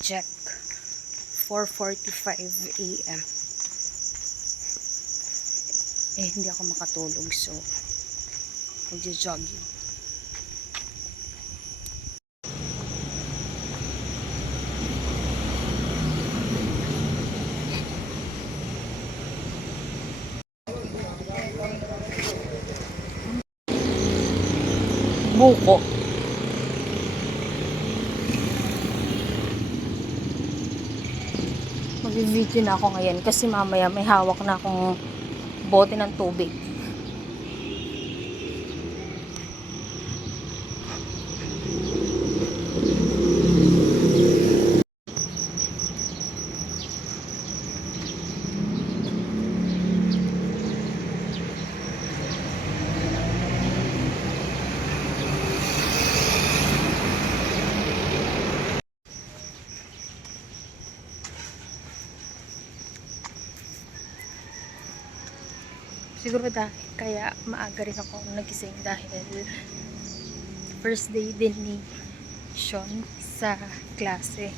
Check. 4:45 AM. Hindi ako makatulog, so magjo-jogging. Buko. Mag-video na ako ngayon kasi mamaya may hawak na akong bote ng tubig. Siguro kaya maaga rin ako nagising dahil first day din ni Sean sa klase.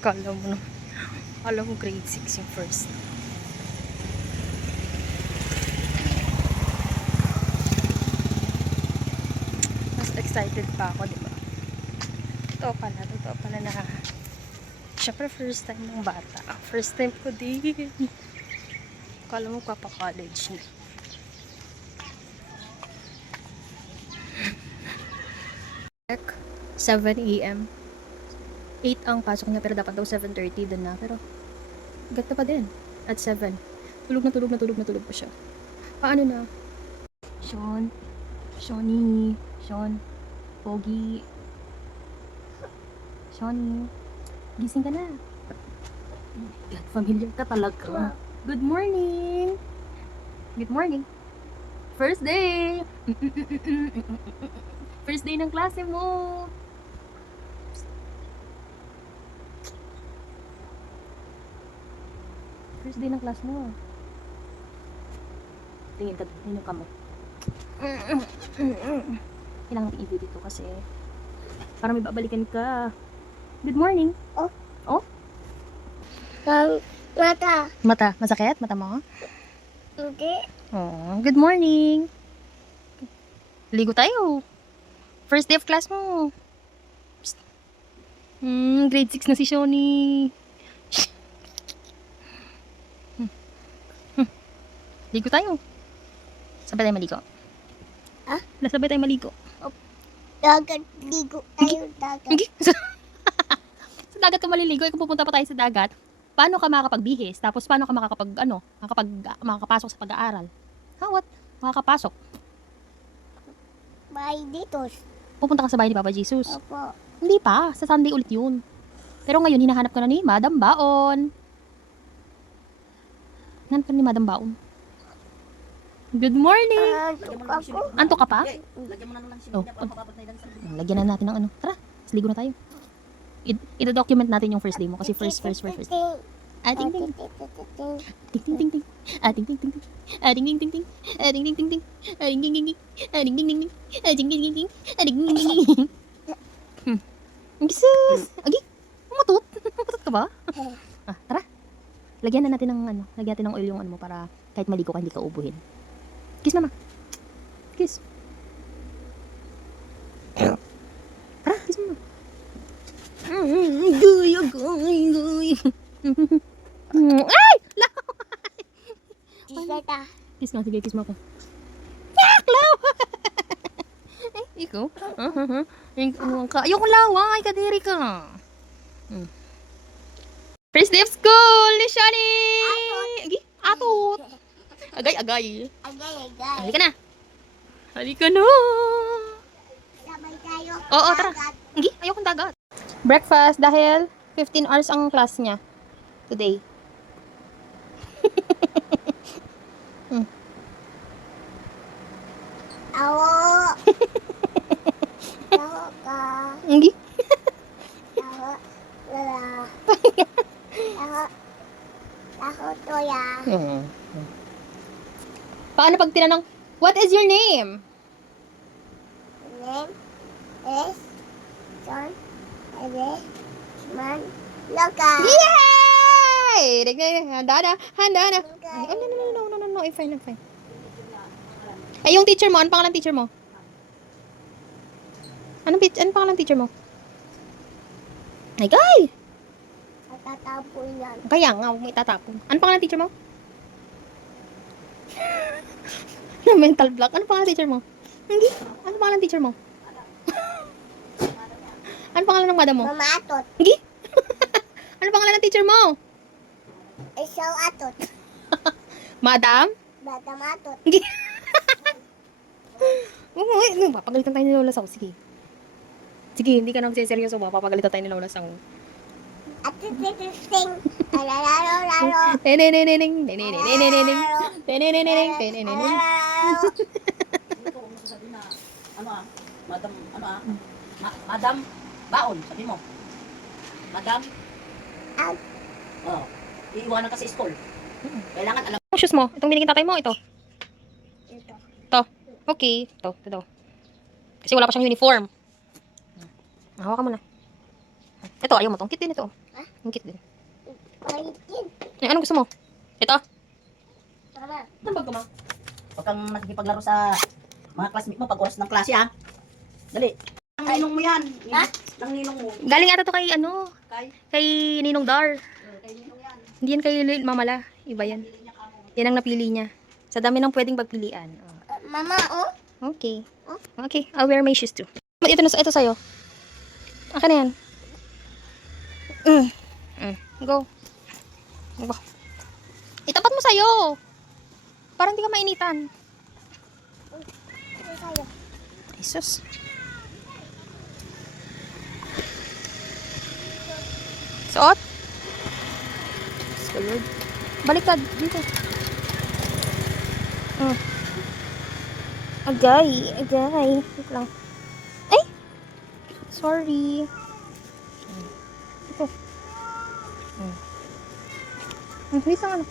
Kala mo grade 6 yung first. Mas excited pa ako, diba? Totoo pala na syempre first time ng bata. First time ko din. Kala mo college na. Check. 7 AM. 8 ang pasok niya pero dapat daw 7:30 doon na. Pero gata pa din. At 7. Tulog na pa siya. Paano na? Sean. Pogi. Shawnee. Gising ka na. God, familiar ka talaga. Good morning. First day. First day ng klase mo. First day ng class mo. Tingin ka mo. Kailangan i-edit dito kasi parang may babalikan ka. Good morning. Oh? Mata. Masakit? Mata mo? Hindi. Oh, good morning. Ligo tayo. First day of class mo. Psst. Grade 6 na si Shawnee. Ligo tayo. Sabay tayo maligo. Ah? Sabay tayo maligo. Dagat. Ligo tayo dagat. Okay. Sa dagat ka maliligo, kung pupunta pa tayo sa dagat, paano ka makakapagbihis? Tapos paano ka makakapasok sa pag-aaral? What? Makakapasok. Bahay dito. Pupunta ka sa bahay ni Papa Jesus. Opo. Hindi pa, sa Sunday ulit yun. Pero ngayon, hinahanap ka na ni Madam Baon. Hinahanap ka na ni Madam Baon. Good morning! Ako. Anto ka pa? Lagyan mo na lang siya. Oh. Papapapatay lang sa Lagyan na natin ng ano. Tara, ligo na tayo. Ito-document natin yung first day mo kasi first. Ting ting. Ting ting ting ting. Ting ting ting ting. Ting ting ting ting. Ting ting ting ting. Ting ting ting ting. Ting ting ting ting. Ting ting ting ting. Ting ting ting ting. Jesus! Agi, umutot. Umutot ka ba? Tara. Lagyan na natin ng oil yung mo para kahit maligo ka hindi ka ubuhin. Kiss mama. Kiss. Tara, kiss mama. Guy. Ay! Tita. Kiss nga, sige, kiss mo ako. Yaklaw! Ikaw? Ayokong lawang, ay kadiri ka. First day of school ni Shani! Atot! Agay. Halika na. Sabay tayo. Oo, tara. Ayokong dagat. Breakfast dahil 15 hours ang class niya today. Awo. Awo ka. Hindi. Awo. Lala. Awo. Ako to ya. Paano pag tinanong, what is your name? Name is John Ede. Man. Loka. Yay! Handa na. Ay, no. I'm fine. Eh, yung teacher mo, ano pangalan teacher mo? Anong pangalan teacher mo? Ay, guy! Matatapo yan. Kaya nga, huwag mo itatapon. Ano pangalan teacher mo? Na mental block. Ano pangalan teacher mo? Hindi. Ano pangalan teacher mo? Ano pangalan ng madam mo? Mamatot. Hindi. Ano pangalan ng teacher mo? Isaw atot. Madam? Batamatot. Hindi. Papagalitan tayo ni Lola Sao. Sige, hindi ka nagsiseryoso ba? Papagalitan tayo ni Lola Sao. Atitisting. Alalaro. Teneneneneng. Dito, kung sasabihin na, madam, madam, baon, sabi mo. Madam, Out. oh, iiwanan ka sa school. Kailangan alam. Ang shoes mo? Itong binigyan tatay mo? Ito. Ito. Okay. Ito. Kasi wala pa siyang uniform. Hawakan mo na. Ito, ayaw mo to. Ang cute din ito. Ha? Ang cute din. Malitin. Eh, anong gusto mo? Ito? Tama. Ang bag mo. Huwag kang nakikipaglaro sa mga classmate mo pag oras ng klase, ha? Dali. Ang ninong mo yan. Ha? Ang ninong mo. Galing ata to kay Kay Ninong Dar. ninong yan. Hindi yan kay Mamala. Iba yan. Yan ang napili niya. Sa dami ng pwedeng pagpilian. Oh. Mama, oh. Okay. Okay, I'll wear my shoes too. Ito sa'yo. Akin na yan. Go. Itapat mo sa'yo. Para hindi ka mainitan. Ito sa'yo. Jesus. Suot. Lord. Baliktad. Dito. Agay. Wait lang. Ay! Sorry. Ito. Wait lang ano.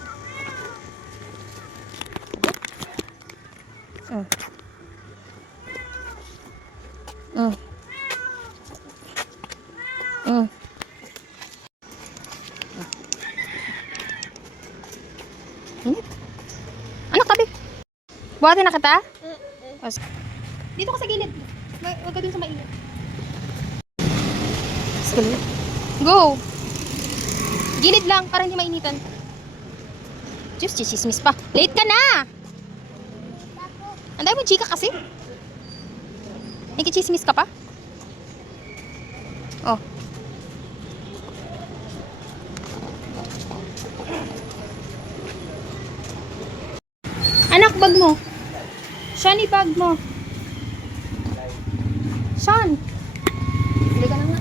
Anak, tabi. Buhatin na kita? Dito ka sa gilid. Huwag ka dun sa mainit. Go! Gilid lang, para hindi mainitan. Diyos, chismis pa. Late ka na! Anday mo, chika kasi. May kichismis ka pa? Oh. Anak, bag mo. Shani, bag mo. Sean. Hindi ka na nga.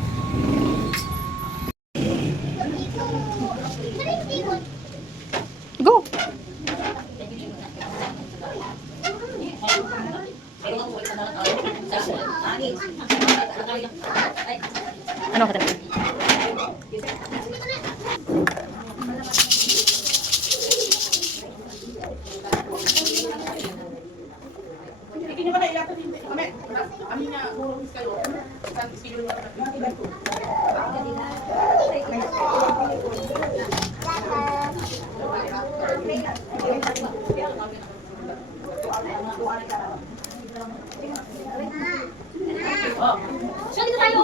Go. Ano ka talaga? Shani, dito tayo.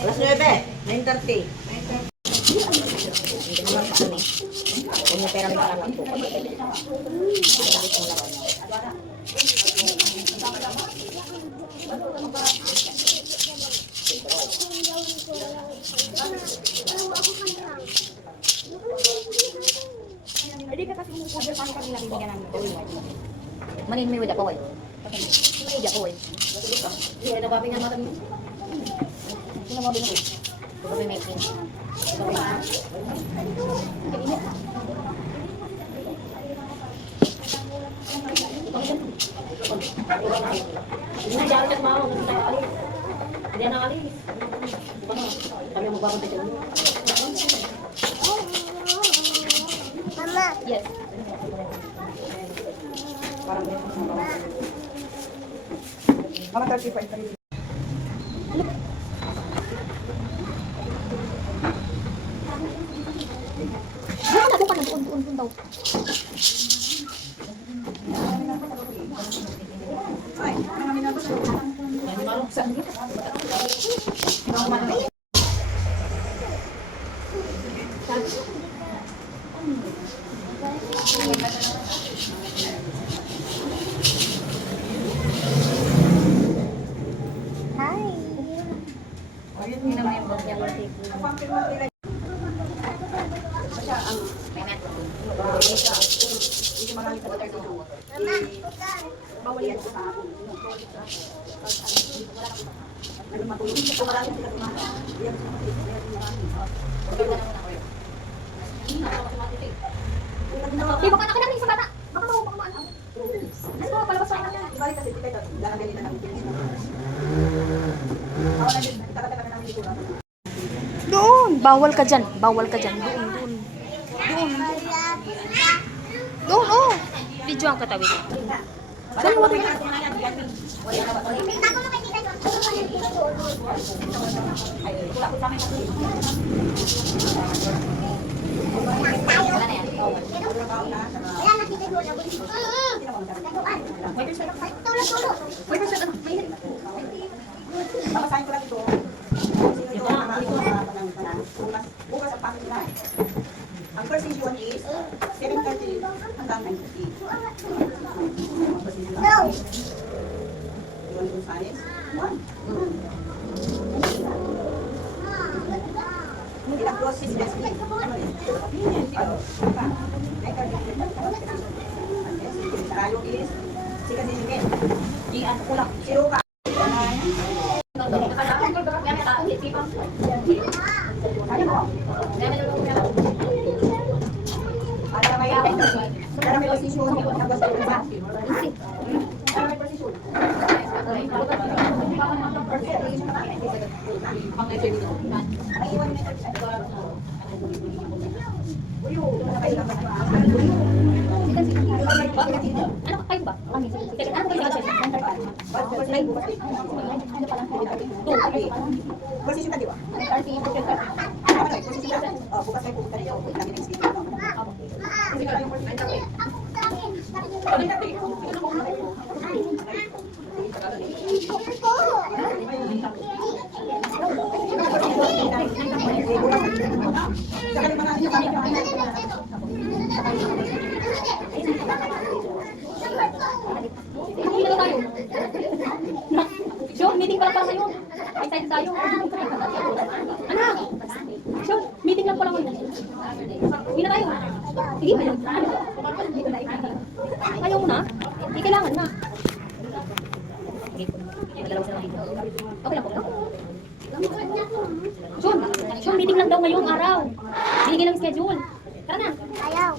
Alas 9, 9:30. Hindi naman pa kami. Kung may pera may parang po. Manin may wala pa ko. May wala ko. Hindi na babi nga mata mo. Sino mo binigay? Kung may making. Hindi na siya mama, hindi na alis. Kami ang magbabantay dyan. Mama. Yes. Parang mga 35 pa rin. Doon na, doon daw. Ay, marami na gusto. Hi. Ayun, hindi naman yung bag niya. Pampirma nila. Basta ang hindi marami sa water dito. Bawal yan sa hapon. Ano matulog? Kung marami sila tumata. Yan. Di ba ka nakinig sa bata? Baka maano. Ano ba, palabas tayo na. Ibalik kasi kita ito. Lahat na nila namin. Bawal na din. Takatakan namin dito. Doon, bawal ka dyan. Bawal ka dyan. Doon, doon. Doon. Doon, oh. Video ang katawid. Saan mo rin? Babasahin ko lang ito. Bukas ang pakit na. Ang first issue is 7:30 hanggang 9:30. No. Yun yung science. One. Ilang process best friend. Sarayo is sikat-sikat. Iyan ko lang. Siro ka. Para may posisyon. Ano kayo ba? Ano Posisyon tadi, Wak. Posisyon tadi. Oh, bukas tayo pupunta dito. Lagi next week. Sure, meeting pala ngayon. Excited tayo. Anak! Sure, meeting lang pala ngayon. Uwi na tayo. Sige, ayaw mo na? Hindi kailangan na. Okay lang po. Sure, meeting lang daw ngayong araw. Binigay lang schedule. Tara na. Ayaw.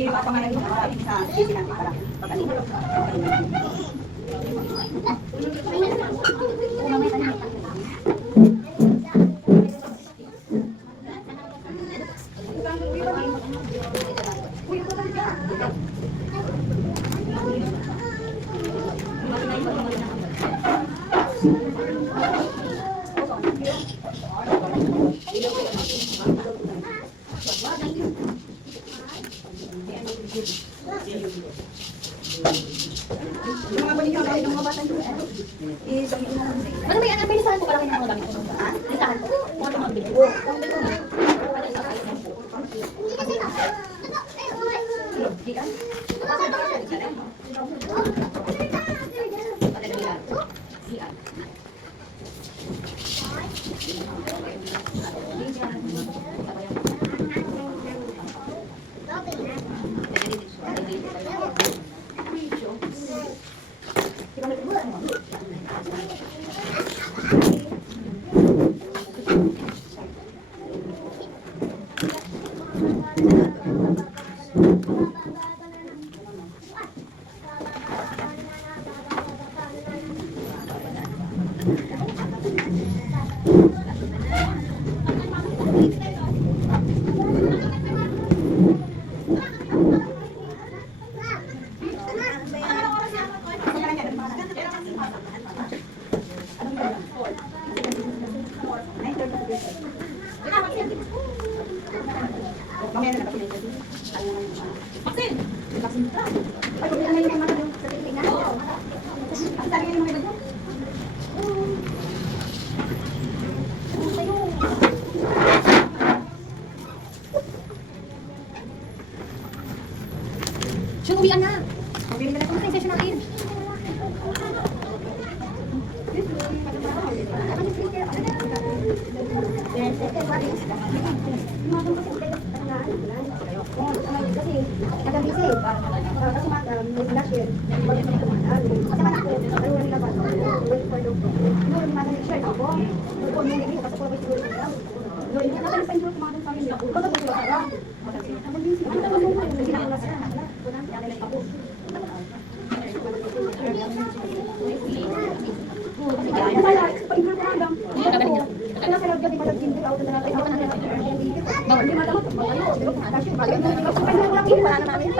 Yung pangalan mo sa isip natin para pagalitan. Yung mga balikan kayo ng mga bata nyo, Ano may anak? May lisahan ko pala kayo ng mga gamit ko. Lisahan ko. Mga tumabili. Mamaya na lang. Maxine! Ay, kung ano yung mga sa titing na? Ang dami yung mga iba. Siya, uwian na. Mabili ka na. Ano yung session natin?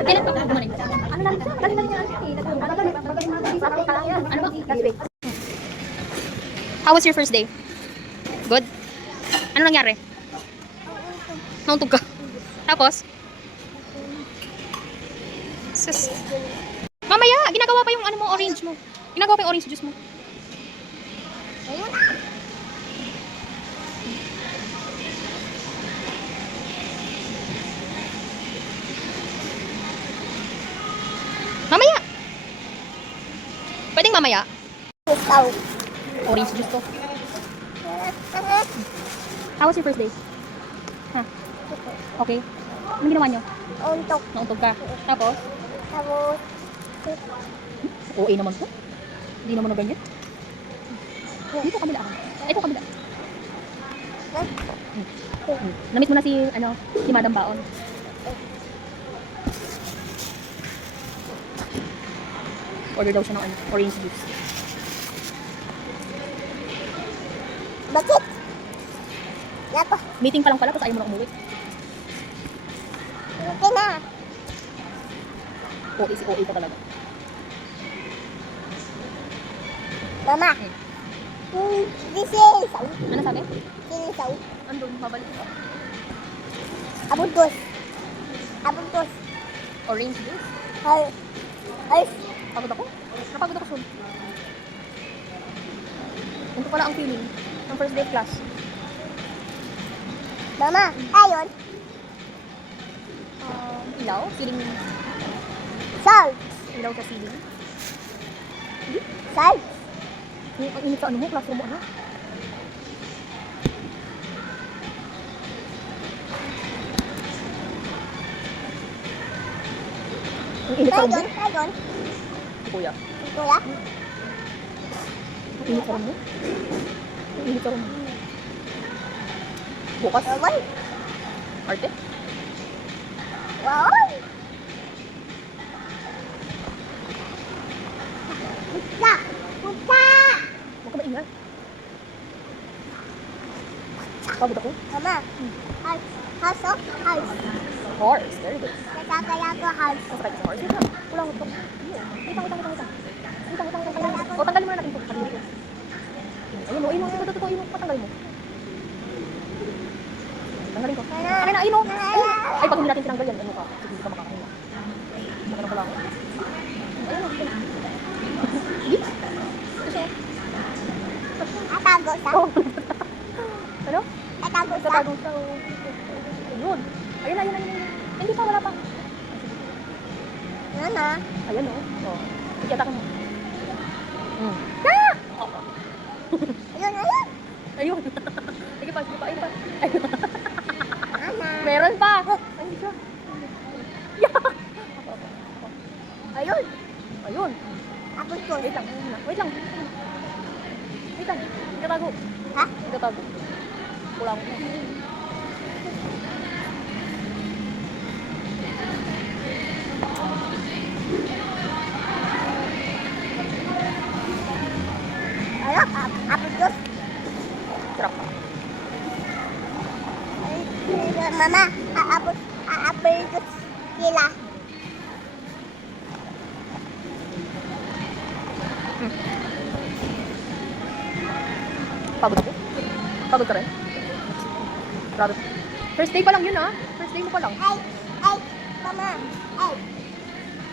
Kailan pa kumain? How was your first day? Good? Ano nangyari? Nauntog ka. Tapos? Sus. Mamaya, ginagawa pa yung ano mo, orange mo. Ginagawa pa yung orange juice mo. Mamaya. Pwedeng mamaya. Ikaw. Orange juice to. How was your first day? Ha? Okay. Anong ginawa nyo? Untok. Nauntog ka. Tapos? Tapos, OA naman to. Hindi naman na ganyan. Dito kabila ako. Ito kabila. Namit mo na si Madam Baon. Order daw siya ng orange juice. bakit? Nako, Meeting pa lang pala, tapos ayaw mo na umuwi. hindi na. OA si OA pa talaga. Mama. This is Ano sabi? sinisaw. Andun, mabalik ko. Abuntos. Abuntos. Orange juice? Ay. Ay. Pagod ako? Napagod ako soon. Ito pala ang feeling ng first day of class. Mama, ayun. Ilaw? Feeling Salt. ilaw sa ceiling. Salt. Ang init sa ano mo, classroom mo, ano? Ang init sa room mo? Ayun. Ayun. Si Kuya. Kuya. Ang init sa room mo? Ang init sa room mo. Bukas, Away. arte? Wow. Puta. Puta. Huwag ka maingay. Pagod ako? Mama. House. House of house. Horse, very good. Nasakaya ko house. Masakit sa horse. Wait, wala ko ito. Wait, O, tanggalin mo na natin ito. Ayun, ayun, ayun, patanggal mo. Tanggalin ko. Akin na, ayun o. Ay, pag hindi natin tinanggal yan, ano ka? Sige, hindi ka makakain. Magkano pala ako. Ayun o. Sige. Ito siya. Atago sa. Oh. Ano? Atago sa. Tatago siya. Ayun. Ayun, ayun, ayun. Hindi pa, wala pa. Ano? Ayan o. Oh. Sige, atakin mo. Ayun, ayun. Ayun. Sige pa, ayun pa. Ayun. Mama. Meron pa. Ayun siya. Ayun. Ayun. Abuntos. apple. Wait lang. Wait lang. Wait lang. Hindi ka tago. Ha? Hindi ka tago. Kulang ko. Ano? Apple juice. Sarap. Mama, apple juice sila. Pagod ako. Pagod ka rin. Grabe. First day pa lang yun ah. First day mo pa lang. Ay, mama. Ay.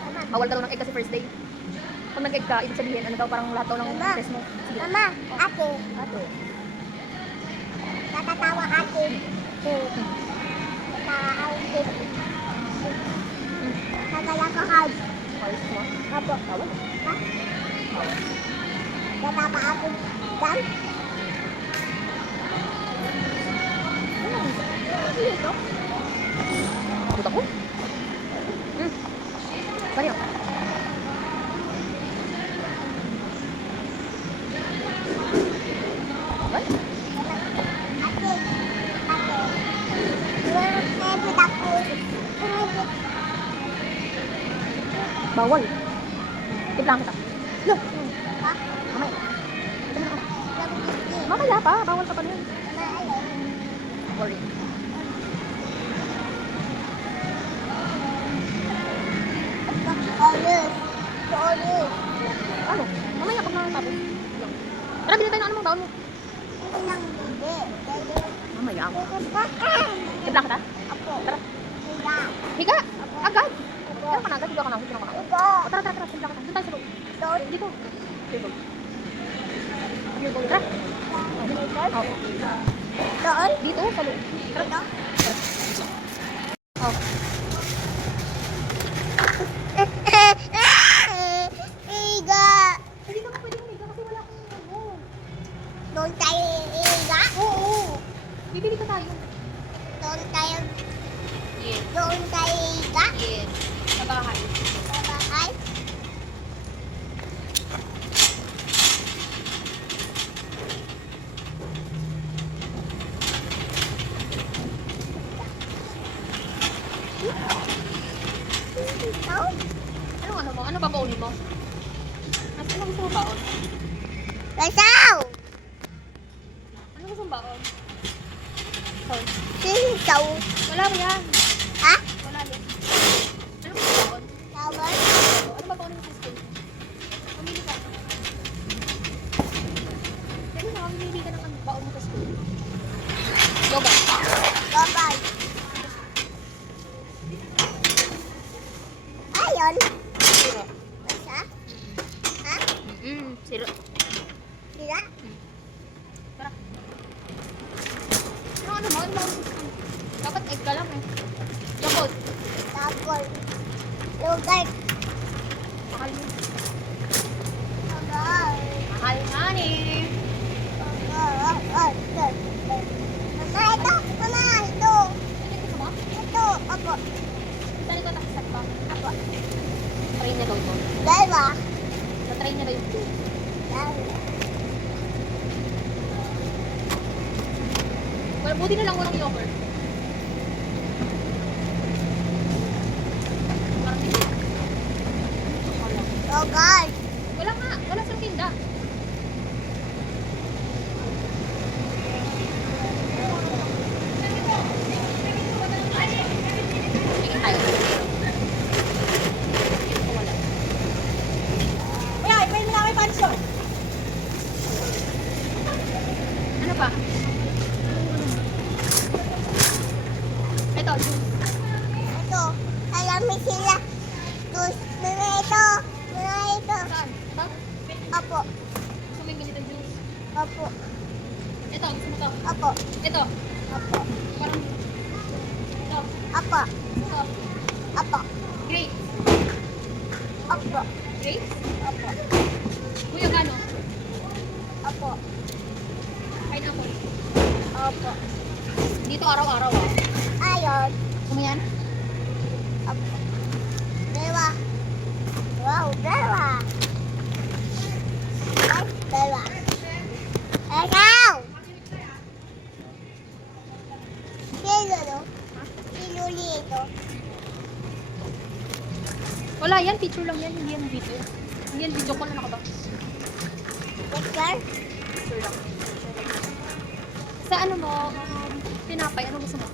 Mama. Bawal daw ng egg kasi first day. Kung nag-egg ka, ibig sabihin, ano daw, parang lahat daw ng Mama. test mo. Sige. Mama, ate. Ato. Natatawa ate. Natatawa ate. Natala ko hard. Ayos mo. Apo. Bawal. Ha? Natapa ako. Dan? Dito? Pagod ako. Bari ako. Bari? Ate. Ate. Tumipid ako. Tumipid. Bawal. Tiplang kita. Look. Ha? Mamaya. Ito na ako. Nagpipid. Mamaya pa. Bawal ka pa na yun. Mama, Worry. Olis. Olis. Ano? Mamaya pag nakatapos. Tara, bilhin tayo ng ano mo. Baon mo. Hindi lang hindi. Dahil Mamaya ako. kukuskakan. Tiplang kita. Apo. Tara. Higa. Higa. Agad. Higa ka na agad. Higa ka na. Higa ka na. Higa. O, tara, tara, tara. Tiplang kita. Doon tayo sa loob. Doon. Dito. Table. Table. Tara. Oh. Doon. Dito, sa loob. Tara. Dito. Oh. Higa. Hindi ka pa pwede humiga kasi wala akong ano. Doon tayo higa. Oo. Bibili ka tayo. Doon tayo. Yes. Doon tayo higa. Yes. Sa bahay. Sa bahay. Ito. Anong ano mo? Ano ba baunin mo? Ano gusto mo baon? Lasaw. Ano gusto mo baon? Sorry. Sitaw. Wala mo yan. Ha? Wala yan. Ano gusto mo baon? Tawag. Ano ba baunin mo sa school? Mamili ka. Pwede na mamili ka ng ano, baon mo sa school. Yogurt. Babay. Ayun. Siro. Basta. Ha? Siro. Sila? Tara. Ano mo? Ano mo? Dapat egg ka lang eh. Yogurt. Tapos. Yogurt. Mahal yun. Yogurt. Mahal nga eh. Mama, ito. Mama, ito. Ano gusto mo? Ito. Apo. Saan ko nakasat pa? Apo. Try niya daw ito. Dalawa. Na-try niya daw yung blue. Dalawa. Well, buti na lang walang yogurt. Parang hindi. Wala. Yogurt. Wala nga. Wala sa tinda. Tingin tayo. Wala. Kaya, may mga may pansyo. Ano pa? Ito, juice. Ito. Alam mo sila. Tapos, mama, ito. Mama, ito. Saan? Ito? Apo. Gusto mo yung ganito juice? Apo. Ito, gusto mo to? Apo. Ito. Apo. Parang ito. Apo. Ito. Apo. Grapes. Apo. Grapes? Apo. Kuya, gano? Apo. Pineapple. Apo. Dito araw-araw ah. Ayun. Gusto mo yan? Apo. Dalawa. Wow, dalawa. Ikaw! Sino no? Sino dito? Wala yan, picture lang yan, hindi yan video. Hindi yan video call na nakaba. Picture? Picture lang. Sa ano mo, tinapay, ano gusto mo?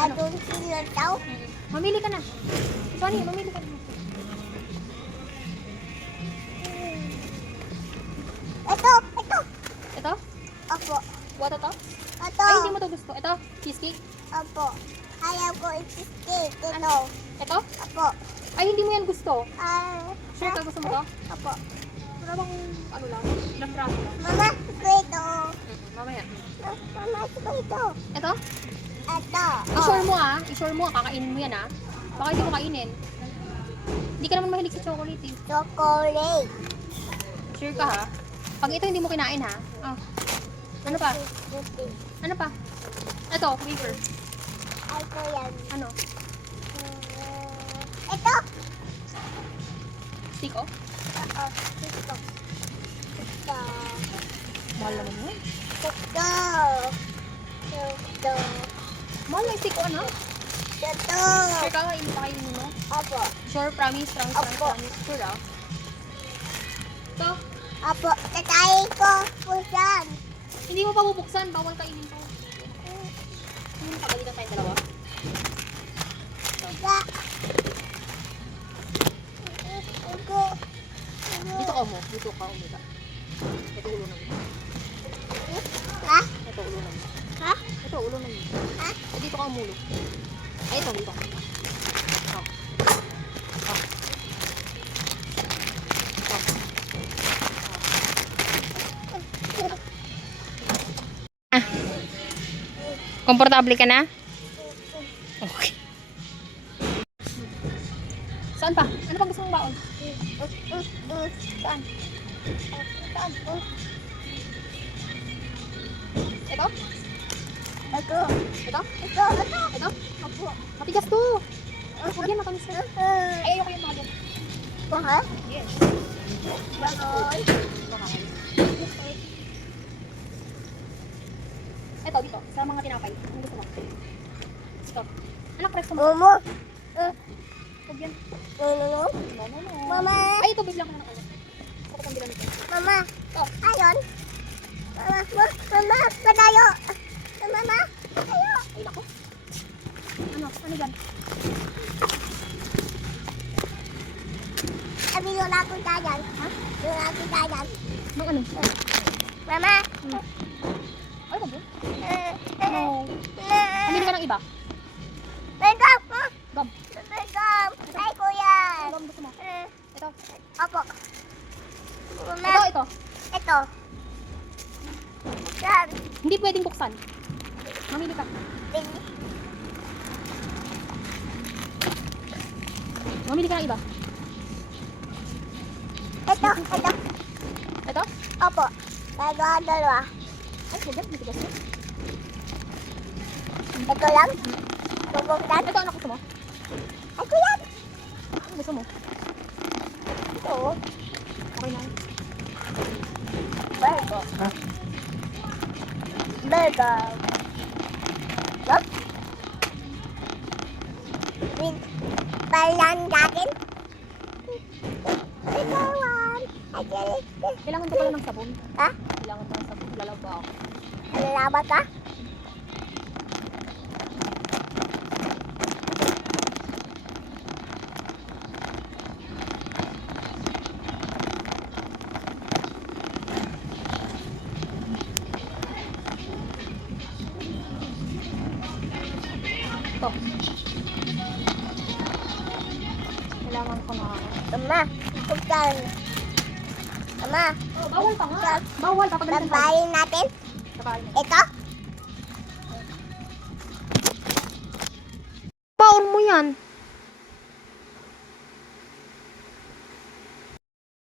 Atong sino daw? Mamili ka na. Sorry, mamili ka na. Ito! Ito! Ito? Opo. What ito? Ito! Ay, hindi mo to gusto. Ito, cheesecake. Opo. Ayaw ko i-cheesecake. Ito. Ito? Opo. Ay, hindi mo yan gusto. Sure ka Opo. gusto mo to? Opo. Wala bang, ano lang, ilang braso lang. Mama, ito ito. Mamaya. Mama, ito ito. Ito? Ito. I-sure mo ah. I-sure mo, kakainin mo yan ah. Baka hindi mo kainin. Hindi ka naman mahilig sa chocolate eh. Chocolate. Sure ka ha? Pag ito hindi mo kinain ha? Ah. Ano pa? Ano pa? Ito, wafer. Ay ko yan. Ano? Ito. Stick oh? Oo. Ito. Ito. Mahal naman yun. Ito. Ito. Mahal na yung stick oh ano? Ito. Sure ka kainin pa kainin mo? Apo. Sure, promise, promise, promise, Opo. promise. Sure ah. Ito, Apo. Tatayin ko. Pusan. hindi mo pa bubuksan. Bawal kainin to. Hindi mo pagalitan tayong dalawa. Ika. Iko. Dito ka mo. Dito ka umita. Ito ulo na mo. Ha? Ito ulo na mo. Ha? Ito ulo na mo. Ha? Dito ka umulo. Ay, ito dito. Oh. Oh. Komportable ka na? Okay. Saan pa? Ano pa gusto mong baon? Saan? Saan? Ito? Ito. Ito? Ito. Ito. Ito? Apo. Matigas to. Huwag yan, matamis na. Ay, ayoko yung mga yan. Ha? Yes. Bagoy. Ito, dito. Sa mga tinapay. Ano gusto mo? Ito. Anak, presto mo. Momo. Huwag yan. Momo. No, no, no. Mama. Ay, ito. Biglang ko na ng ano. Ako pang bilan nito. Mama. Ito. Ayon. Mama. Padayo. Mama. Padayo. Ay, nako. Ano? Ano yan? Sabi yung ako dayan. Ha? Yung ako dayan. Mang ano? Mama. Ay, wag yun. No. Pamili ka ng iba. Begam. Gum. Begam. Ay, kuya. Gum gusto mo. Ito. Opo. Ito, Mama. ito. Ito. Yan. Hindi pwedeng buksan. Mamili ka. Mamili ka ng iba. Ito. Ito. Ito? Opo. Dalawa. Ay, huwag yan. Matigas yun. Ito lang. Bubuksan. Ito, ano gusto mo? Ay, kuya. Ano gusto mo? Ito. Okay na. Burger. Burger. Yup. With palandakin. Ikawan. Kailangan ko pala ng sabon. Ha? Kailangan ko ng sabon. Lalaw ba ako? Lalabat ka? Ito. Kailangan ko na. Mama. Pagkan. Mama. Oh, bawal pa nga. Bawal. Papagalitan tayo. Babayin natin. Babae. Ito. Baon mo yan.